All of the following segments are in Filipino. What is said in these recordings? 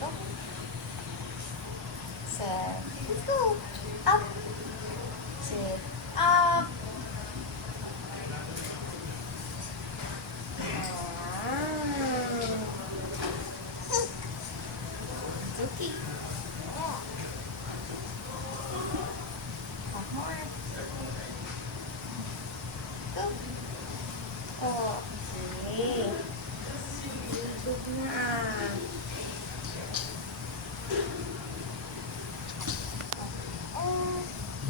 Go. Set. Let's go. Up. Sit. Up. It's okay. Yeah. One more. Go. Okay. Good na.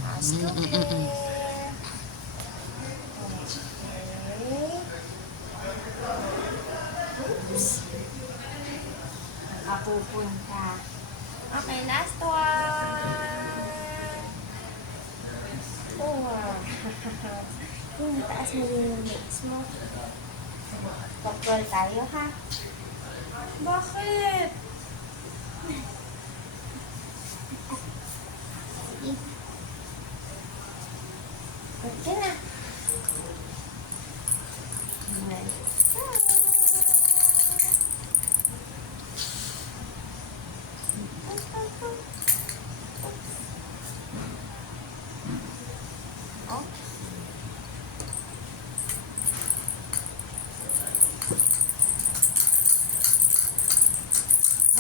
Mask to wear. Oops. Nakapupunta. Okay, last one. Four. Yung taas mo din yung legs mo. Pag-roll tayo, ha? Bakit? Sige. Good ka na. Oh.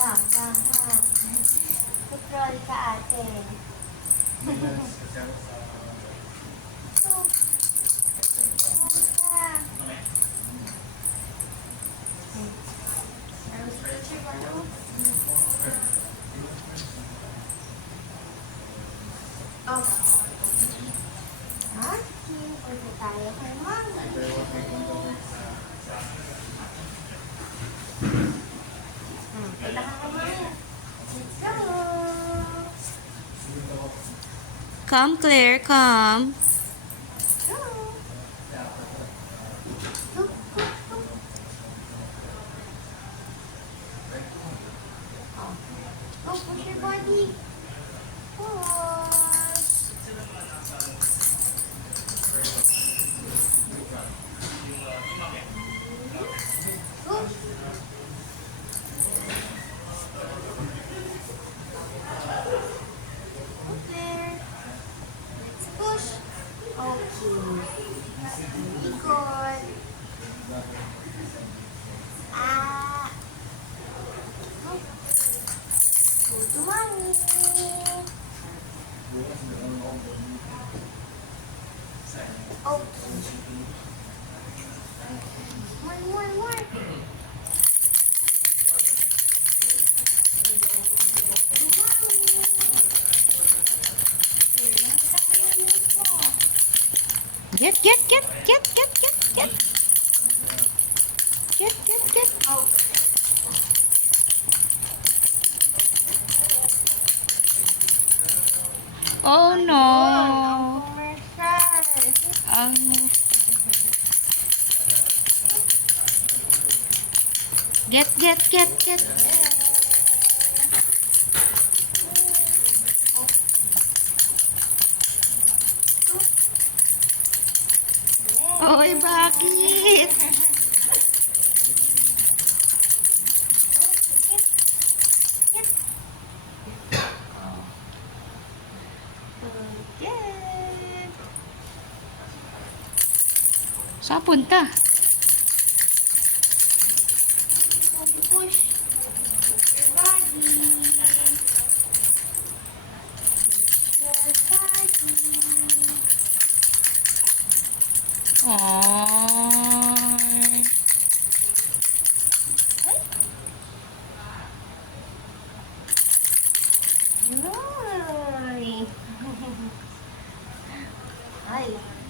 Wow. Pag-roll ka, ate. Oh. Ha? Punta tayo kay Mama. Punta ka kay Mama. Let's go! Come, Claire, come. Go! Go, go, go. Oh. Go, push your body. Push. Go. Okay. Let's push. Okay. Very good. Go. Go to mommy. Okay. More. Get. Oh. Oh no. Commercial. Get. Oy, bakit? Good. Saan punta? Push your body. Your body. Aww. Ay. Ay,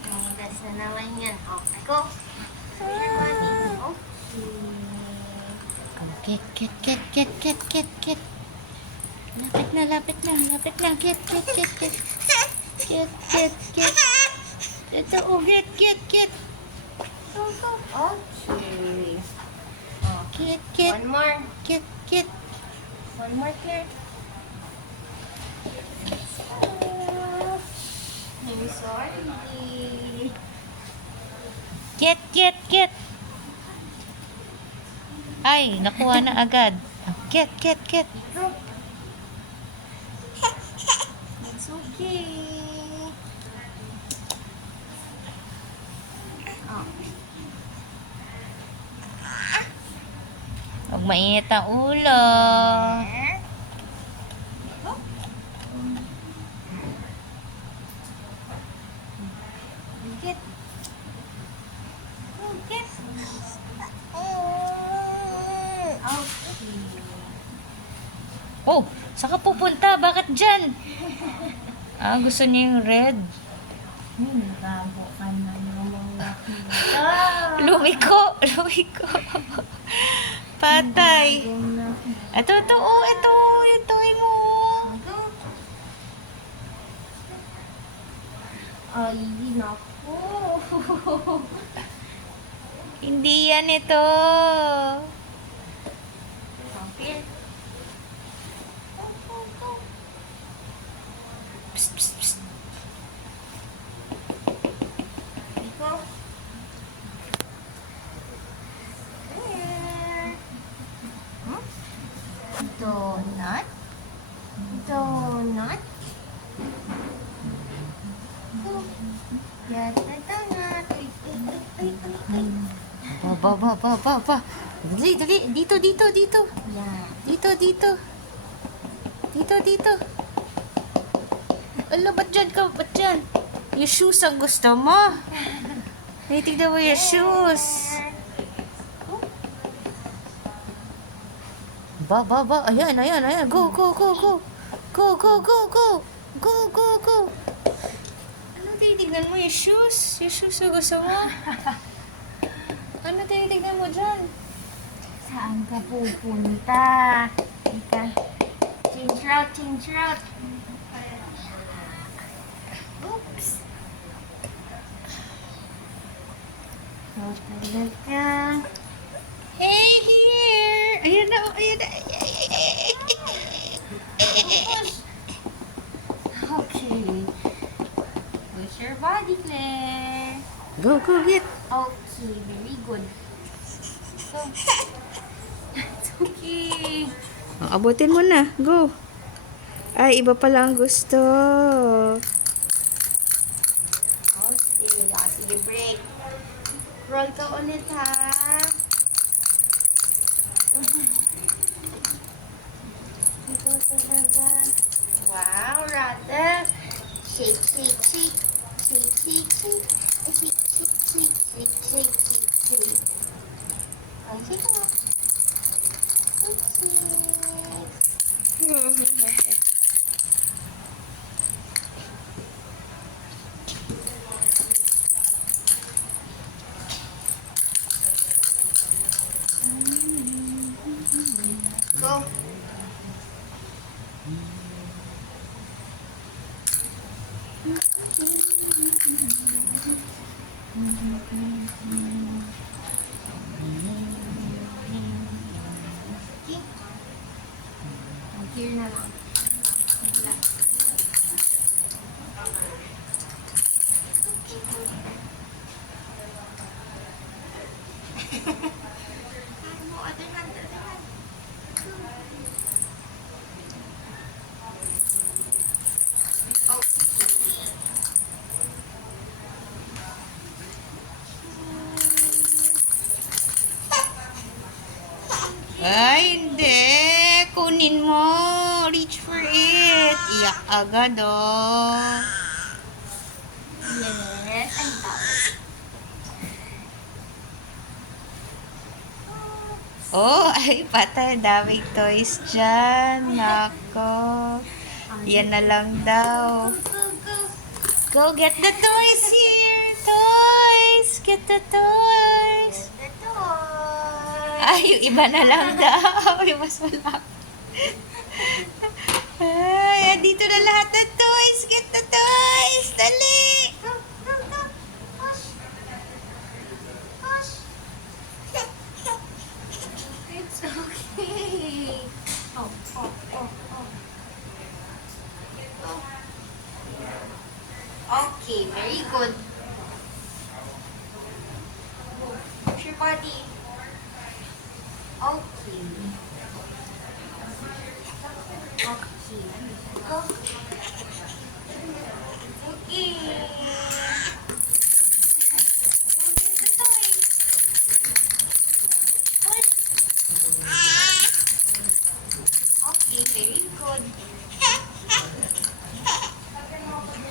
mamigas na naman yan. Okay, go. Push your body. Okay. Get. Lapit na. Get. Ito, get. Go. Okay. Get. One more. Get. One more here. I'm sorry. Get. Ay, nakuha na agad. Kit, kit, kit. Go. It's okay. Oh. Huwag mainit ang ulo. Go. Get. Go, get. Okay. Oh, saan ka pupunta? Bakit dyan? Gusto niya yung red. Bago ka na naman nakita. Lumiko, lumiko. Patay. Ito, ito mo. Ay, naku. Hindi yan ito. Kapil. Psst, psst, psst. Ikaw. There. Huh? Donut? Donut? Go. Get the donut. Ay. Ba. Dali. Dito. Yeah. Dito. Ala, ba't dyan ka? Ba't dyan? Yung shoes ang gusto mo. Tignan mo yung shoes. Ba. Ayan. Go. Go. Ano titignan mo yung shoes? Yung shoes ang gusto mo? Ano titignan mo dyan? Saan ka pupunta? Ika. Change route. Oops. Oh, talaga. Hey, here! Ayan na. Okay. Push your body, Claire. Go, get. Okay, very good. So, it's okay. Abutin mo na. Go. Ay, iba pala ang gusto. Okay, sige, break. Roll ka ulit, ha? Ito talaga. Wow, rather. Shake. Okay ka. Go. Here na lang. Wala. Ano, other hand. Oh. Ay, hindi. Kunin mo. Reach for it. Iyak agad, oh. Yes, ang tawag. Oh, ay, patay. Daming toys dyan. Nako. Yan na lang daw. Go get the toys here. Toys. Get the toys. Ito. Ay, yung iba na lang daw. Yung mas malaki. Ay, dito na lahat ng toys. Get the toys. Dali. Go. Push. It's okay. Oh. Okay, very good. Push your body. Okay. Okay. Go. Okay. Go get the toys. Push. Okay, very good.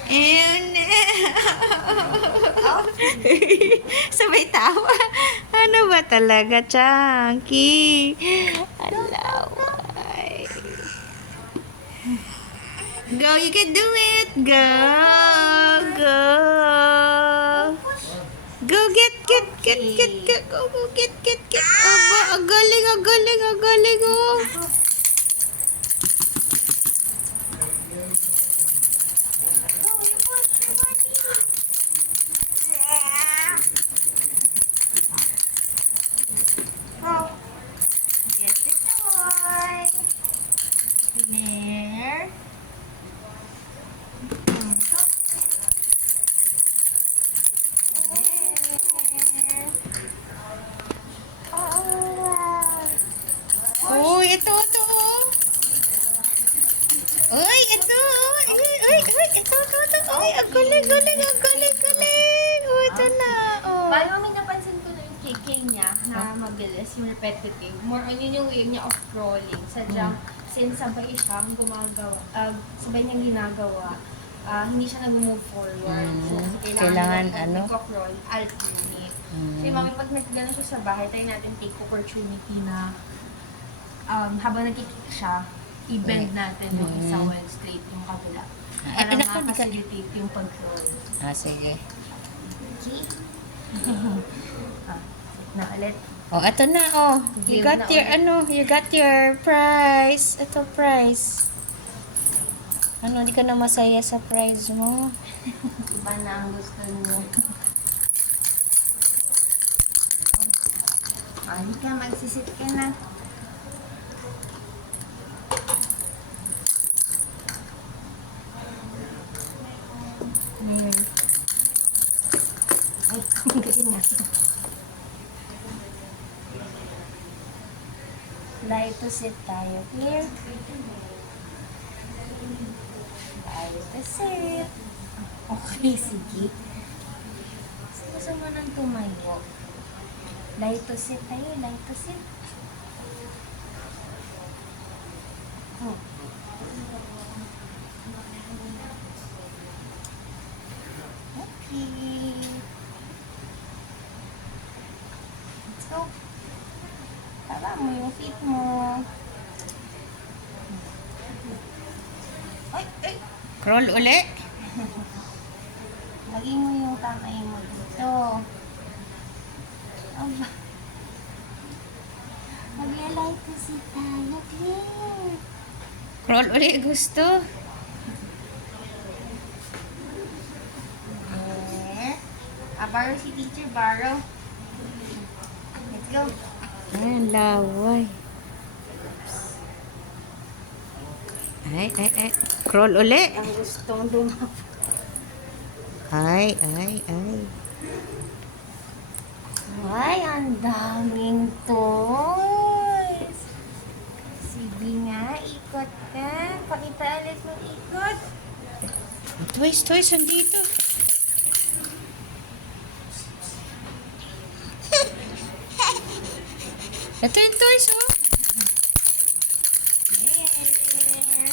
And... Okay. Sabay tawa. Ano ba talaga, Chunky? Alaway. Go, you can do it. Go. Go. Go, get. Go, get. Aba, ang galing. Oh. Go, you push your body. Go. Get the toy. There. Go. There. Uy, ito. Uy, ito. Ito. Uy, ang galing. Uy, ito na. Oh. Bali, mami, napansin ko na yung KK niya na mabilis, yung repetitive. More on yun yung way niya of crawling. Sadyang, since sabay siyang sabay niyang ginagawa, hindi siya nag-move forward. So, Kailangan, niya, ano? nagko-crawl, alternate. So, yung mami, pag nag-gano'n siya sa bahay, tayo natin take opportunity na habang nagkikik siya, i-bend natin yung isang well straight yung kabila. Para ma-facilitate yung pag-crawl. Sige. Okay? Sit na ulit. Oh, ito na, oh. You Give got na your, you got your prize. Ito, prize. Ano, di ka na masaya sa prize mo? Iba na ang gusto niyo. Hindi ka, magsisit ka na. Ayan. Ay, kasi nga. Lie to sit tayo here. Lie to sit. Okay, sige. Gusto mo nang tumayo. Lie to sit tayo, lie to sit. Oh. Okay. Let's go. Taba mo yung feet mo. Ay! Crawl uli. Lagay mo yung kamay mo dito. Aba. Mag-alay ko si tayo, Claire. Crawl uli, gusto. Borrow si teacher, borrow. Let's go. Ayan, laway. Ay. Crawl uli. Ang gustong dumap. Ay. Ay, ang daming toys. Sige nga, ikot ka. Pakita ulit mo ikot. Toys, andito. Ito yung toys, oh. There.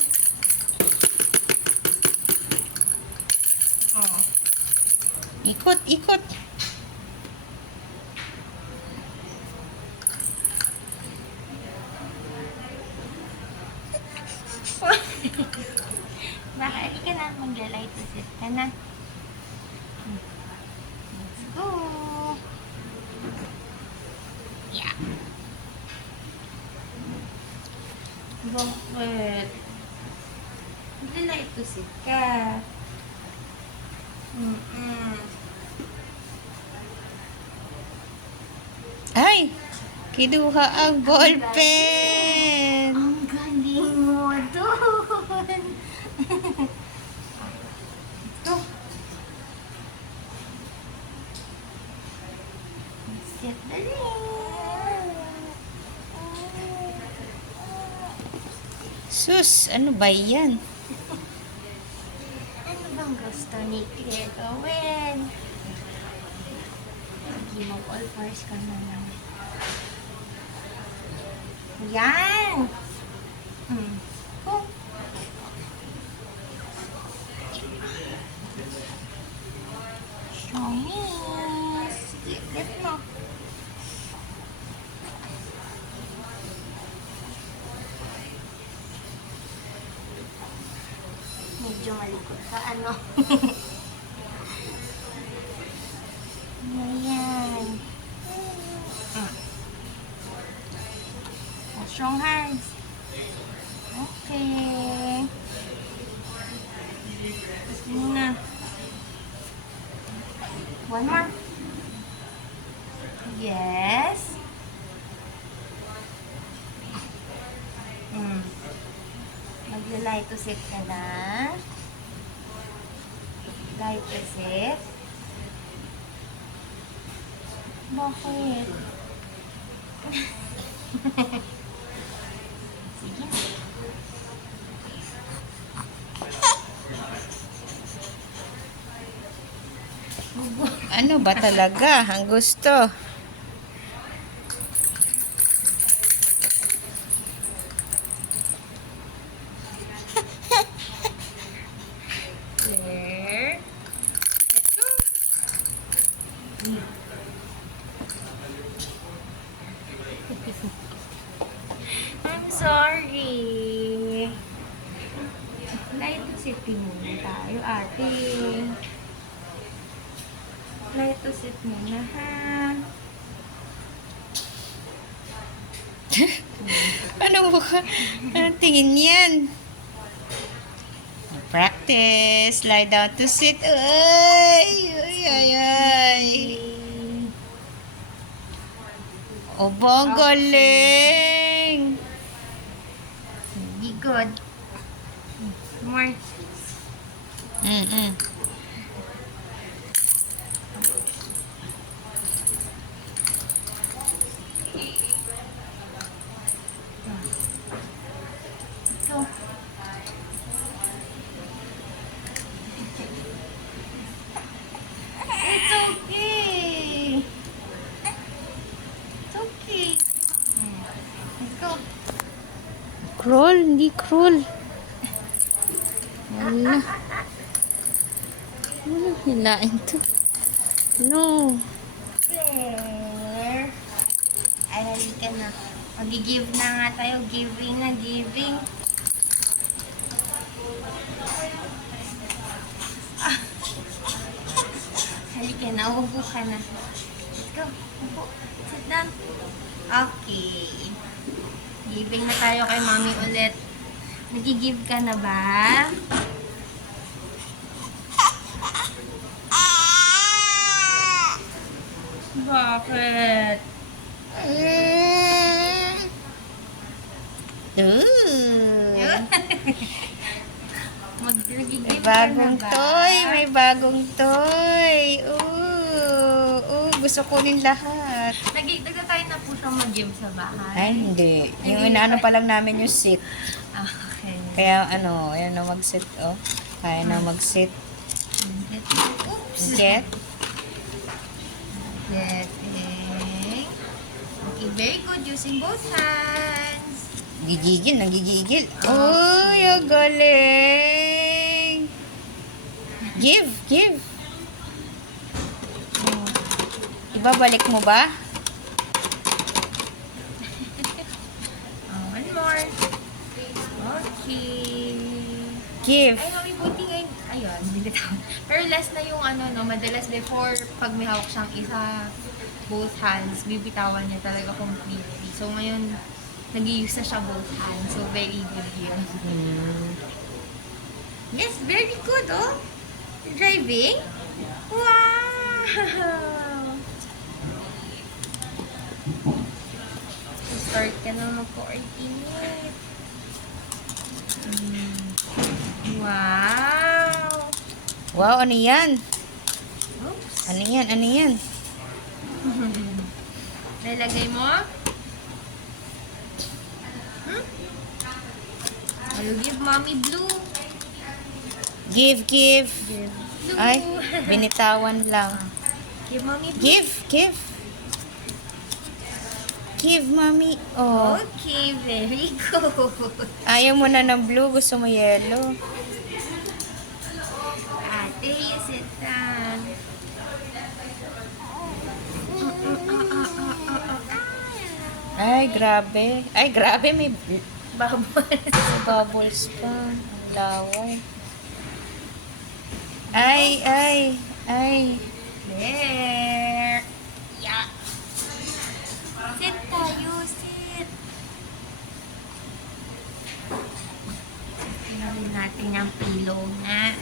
Oh. Ikot. Baka, hindi ka na maglalay to sit ka na. Let's go. Yeah. Bakit? Maglalay to sit ka. Ay! Kinuha ang ballpen. Ang galing mo doon. Ito. Sit dali. Sus, ano ba yan? Ano bang gusto ni Claire gawin? Sige, mag-all fours ka na lang. Yan! Oh. Shomies! Sige, lift mo. Medyo malikot ka, ano? Ayan. Strong hands. Okay. Gusto mo na. One more. Yes. Magla-light to sit ka na. Light to sit. Bakit? Sige. Ano ba talaga ang gusto? There. Let's go. I'm sorry. Light to sit muna tayo, ate. Light to sit muna, ha? Ano ba ka? Anong tingin yan? Practice. Lie down to sit. Ay! Ay, ay, ay. O, bang galing. Be good. More. Go. It's okay. It's okay. Let's go. Crawl, hindi crawl. Wala. Wala, hilain to. No. Claire. Ay, halika na. Mag-give na nga tayo. Giving na, giving. Ah. Halika na, upo ka na. Let's go. Upo. Sit down. Okay. Giving na tayo kay mommy ulit. Nag-give ka na ba? Bakit? Mag-give May ka na bagong ba? toy. May bagong toy. Gusto kunin lahat. Nagdagdag tayo na po siyang mag-give sa bahay. Ay, hindi. Yung inaano pa lang namin yung sit. Ah, okay. Kaya ano, ayan na mag-sit, oh. Kaya na mag-sit. Oops! Get. Getting. Okay, very good. Using both hands. Gigigil, nagigigil. Uy, ang galing. Give, give. Ibabalik mo ba? One more. Okay. Give. Ay, mami, buti ngayon. Ayun, binitaw. Pero less na yung ano, no, madalas before, pag may hawak siyang isa, both hands, bibitawan niya talaga completely. So, ngayon, nag-use na siya both hands. So, very good yun. Yes, very good, oh. Driving? Wow! Start ka na mag-coordinate. Wow! Wow, ano yan? Oops. Ano yan? Ano yan? Nalagay mo? You give mommy blue. Give. Blue. Ay, binitawan lang. Give mommy blue. Give. Give, mommy. Oh. Okay, very good. Ayaw mo na ng blue, gusto mo yellow. Ate, you sit down. Ay, grabe, may Bubbles. bubbles pa. Ang laway. Ay. There. Yeah. Sit tayo, sit. Tingnan natin ang pillow nga.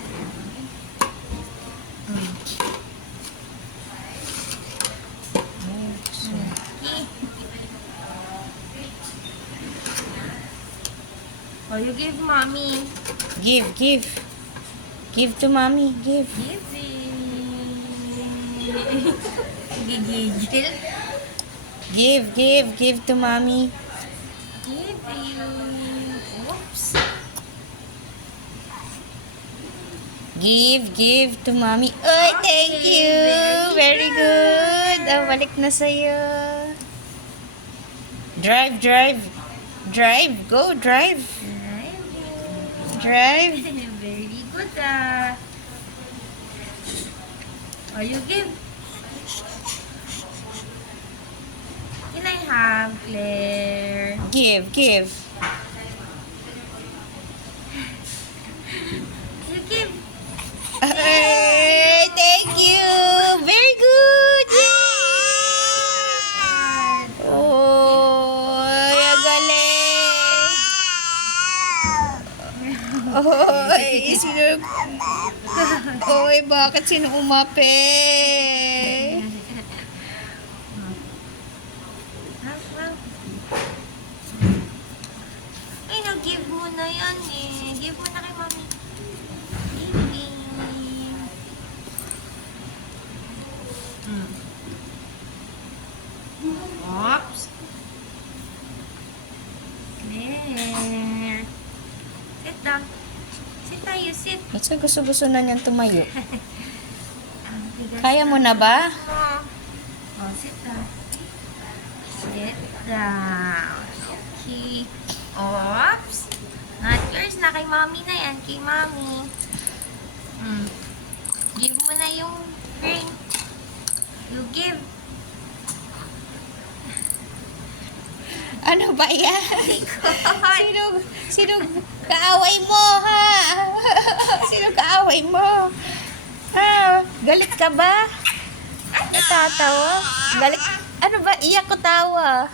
Oh, you give mommy. Give. Give to mommy, give. Gigigil. Give to mommy. Giving. Oops. Give to mommy. Ay, thank you. Very good. Balik na sa'yo. Drive. Go, drive. Drive. Very good. Oh, you give. Can I have, Claire? Give. You give. Ay, thank you. Very good. Yay! Oh, ang galing. Oy, Oy, bakit sino umape? Ay, nag-give mo na yan eh. Give mo na kay mami. Giving. Oops. Claire. Sit down. Sit tayo, sit. Basta gusto na niyang tumayo. Ang tigas Kaya mo na ba? mo. Oh, sit down. Sit down. Okay. Oops. Not yours na. Kay mommy na yan. Kay mommy. Give mo na yung ring. You give. Ano ba yan? Likod. Sino kaaway mo, ha? Sino kaaway mo? Ha? Galit ka ba? Natatawa? Galit? Ano ba? Iyak ko tawa.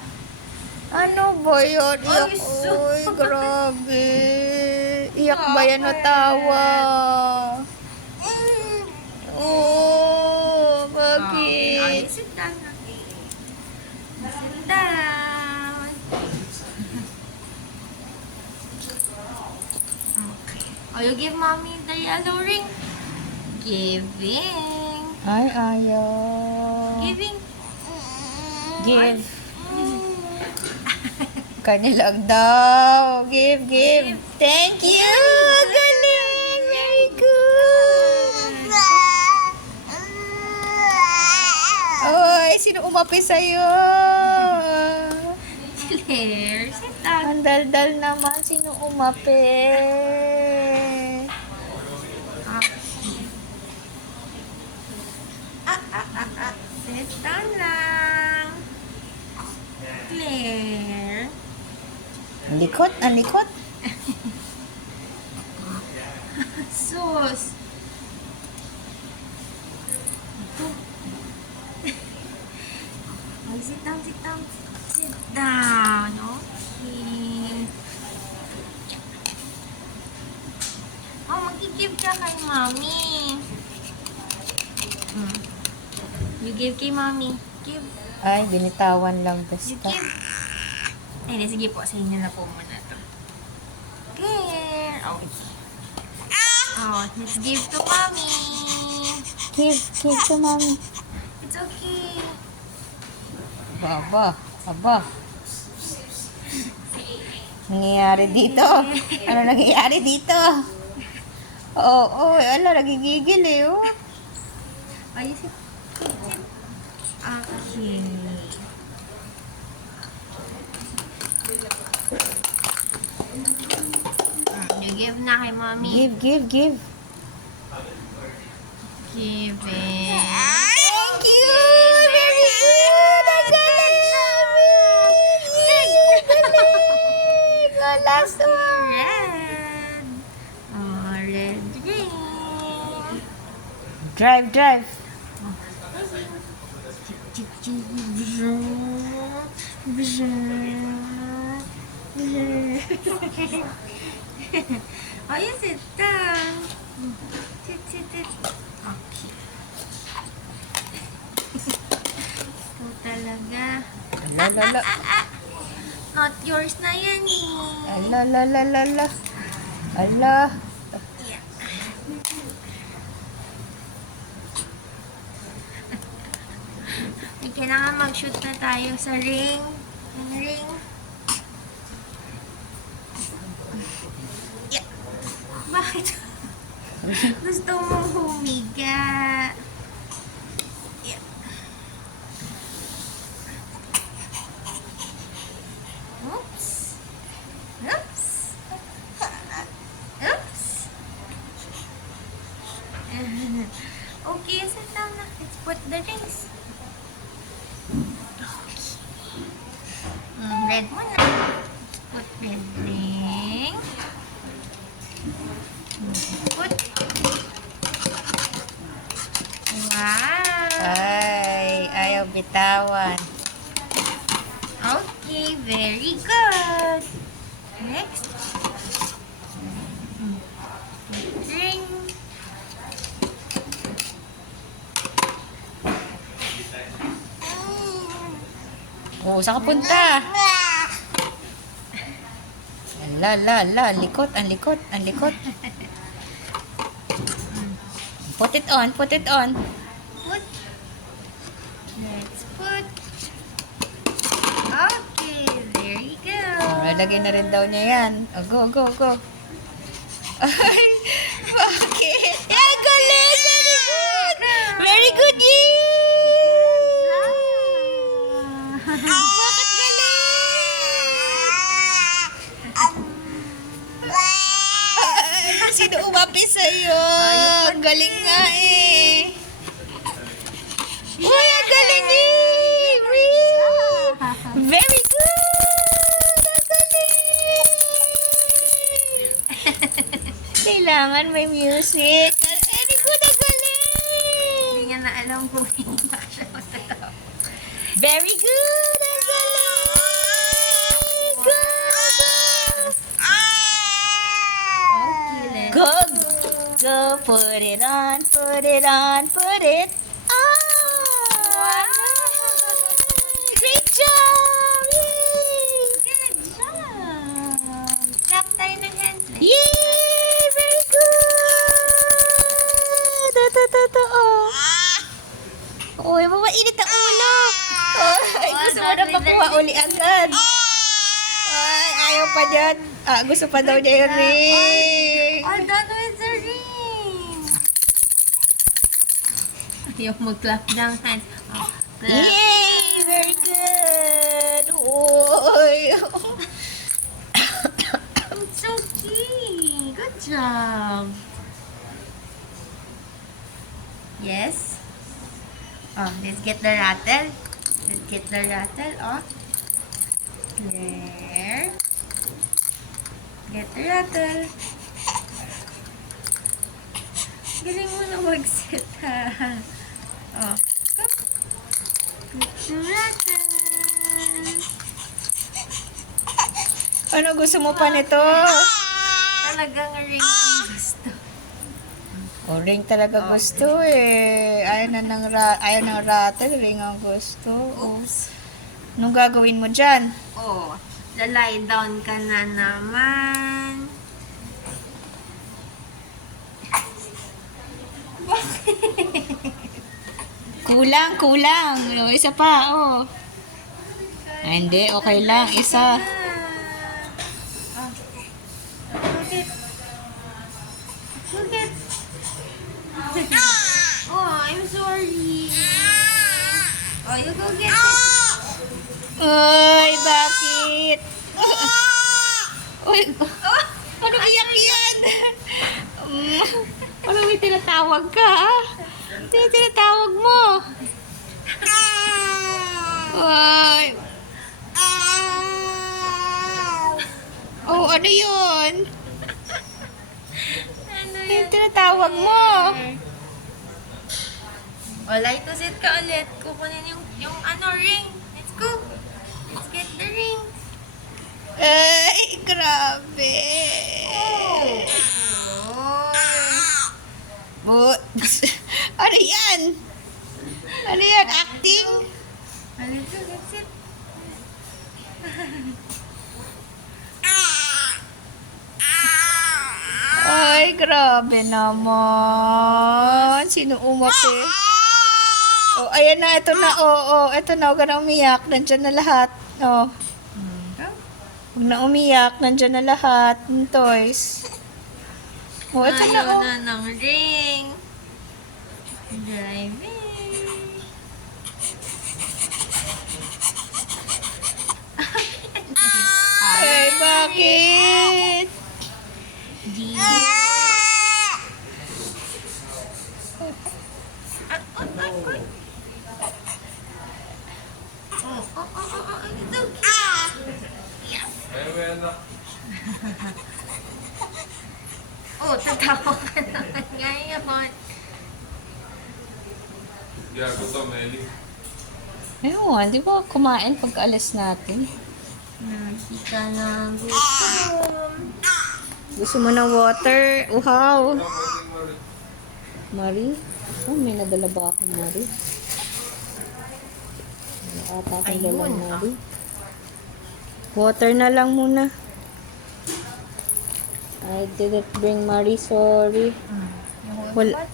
Ano ba yun? Iyak Ay, ko. Uy, grabe. Iyak ba yan o tawa? Oh, Okay, bakit? sit down na. Sit down. Okay. Oh, you give mommy the yellow ring. Giving. Ay, ayaw. Giving. Give. Kanya lang daw. Give. Thank you. Galing. Very good. Oy, sino umapi sa'yo? Claire, sit down. Ang daldal naman. Sino umapi? Sit down lang. Claire. Ang likot. Sus. Ito. Ay, sit down. Sit down. Okay. Oh, mag-give ka kay mommy. You give kay mommy. Give. Ay, binitawan lang You basta. give. Ay, sige po. Sa inyo na po muna to. Claire. Oh. Oh, let's give to mommy. Give to mommy. It's okay. Aba. nangyayari dito? Ano nangyayari dito? Oo, ala, nagigigil eh, oh. Ayos it. Okay. You give na kay mommy. Give. Give it. Thank you! Very good! Ang galing namin! Galing! Oh, last one! Red. Oh, red ring. Drive. Ayos ito. Okay. Ito talaga. Ala. Not yours na yan eh. Ala. Kailangan mag-shoot na tayo sa ring. Ring. Yeah. Bakit? Gusto mong humiga. Yeah. Oops. Okay, sit down na. Let's put the rings. Red mo na. Put red ring. Put. Wow. Ay, ayaw bitawan. Okay, very good. Next. Ring. Oh, saan ka punta? Ala, likot. Put it on. Put. Let's put. Okay, there you go. Lalagay na rin daw niya yan. Oh, go. Ay, bakit? Ay, galing! Very good! Bakit galing? Ay, sino umapi sa'yo? Ang galing nga eh. Uy, ang galing eh! Very good! Ang galing! Kailangan may music. Very good, ang galing! Hindi niya na alam kung hindi pa siya matatawa. Very good! Ang galing! Okay, let's Go! Put it on! Great job! Yay! Good job! Clap tayo ng hands. Yay! Very good! Uy, mainit ang ulo! Ay, gusto mo na makuha uli agad. Ay, ayaw pa dyan. Gusto pa daw niya yung ring. All done with the ring! Ayaw mag-clap ng hands. Oh, clap. Yay! Very good! Uy! It's okay! Good job! Yes? Oh, let's get the rattle. Oh. Claire. Get the rattle. Galing mo na mag-sit, ha? Oh. Get the rattle. Ano gusto mo pa nito? Talagang ring ang gusto. O, ring talaga gusto eh. Ayaw ng rattle, ring ang gusto. Oops. Anong gagawin mo dyan? Oh, lie down ka na naman. Kulang. O, isa pa, oh. Ay, hindi, okay lang. Isa. Oh, you go get it. Uy, bakit? Uy, ano iyak yan? Ano may tinatawag ka? Ano yung tinatawag mo? Uy. Oh, ano yun? Ano Ano yung tinatawag mo? Wala, ito sit ka ulit. Kukunin yung ring. Let's go. Let's get the ring. Ay, grabe. Oh. Ano yan? Ano yan? Acting? Let's go, let's sit. Ay, grabe naman. Sino umapi? Oh, ayan na. Ito na. Ito na. Huwag ka na umiyak. Nandyan na lahat. Oh. Huwag na umiyak. Nandyan na lahat. Ng toys. Oh, ito na. Ayaw Oh. na ng ring. Driving. Ay, bakit? Oh, tatawa ka naman. Ngayon. Gago to, Meli. Ayun, di ba kumain pag-alis natin? Nakita na gutom. Gusto mo ng water? Wow! Mari? Oh, may nadala ba ako, Mari? Wala ata akong dala, Ayun, Mari. Water na lang muna. I didn't bring Mari, sorry.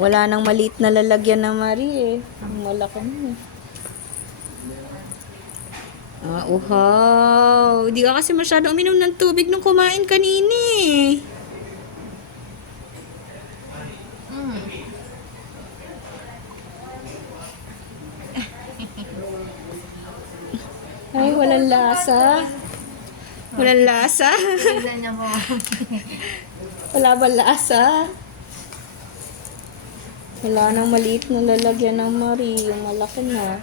Wala nang maliit na lalagyan na Mari eh. Ang malaki na eh. Ah, uhaw. Hindi ka kasi masyado uminom ng tubig nung kumain kanina eh. Ay, walang lasa. Walang lasa. Tignan niya mo. Wala ba lasa? Wala nang maliit na lalagyan ng Marie. Yung malaki na.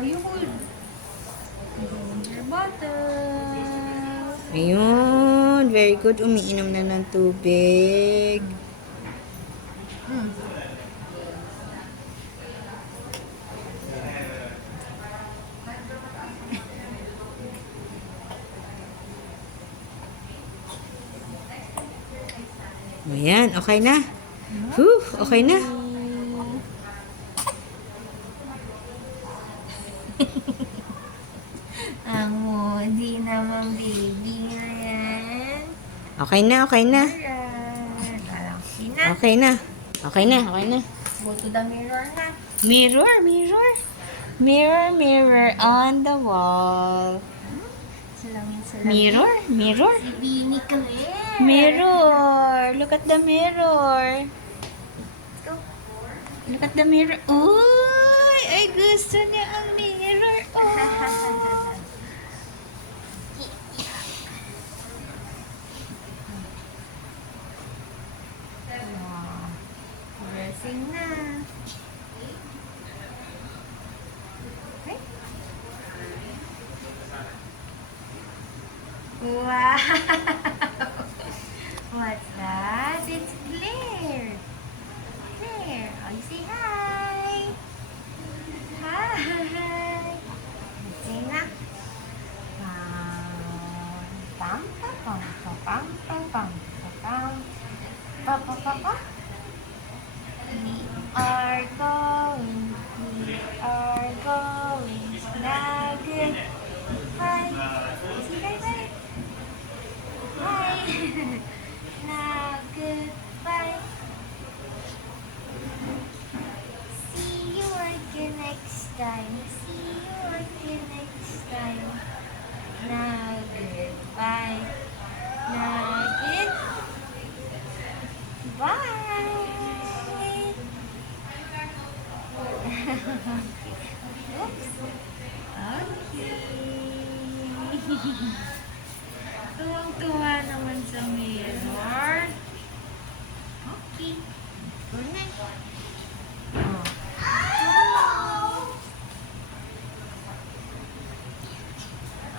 Ayun. Ginger bottle. Ayun. Very good. Umiinom na ng tubig. Ayan. Okay na. Whew, okay na. Ang moody naman baby ngayon. Okay na, okay na. Alright. Parang sina. Okay na. Okay na, okay na. Go to the mirror na. Mirror, mirror. Mirror, mirror on the wall. Salamin. Mirror, mirror. Si Bini Claire. Mirror. Look at the mirror. Let's go. Look at the mirror. Uy! Ay, gusto niya ang mirror. Oh. Dressing na. Okay. Wow! What's that? It's Claire. Claire, oh, you say hi. Hi. Let's sing na. Pam, pam, pam, pam, pam, pam, pam, pam, pam, pam, pam, pam. We are going, snuggle. Hi. Say bye bye. Hi. Snuggle. Bye. See you again next time. See you again next time. Nugget. Bye. Nugget. Bye. Tuwang-tuwa naman sa mirror. Okay. Good night.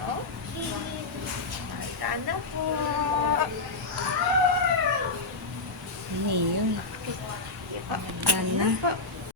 Okay. Marka na po. Ano yun? Gana.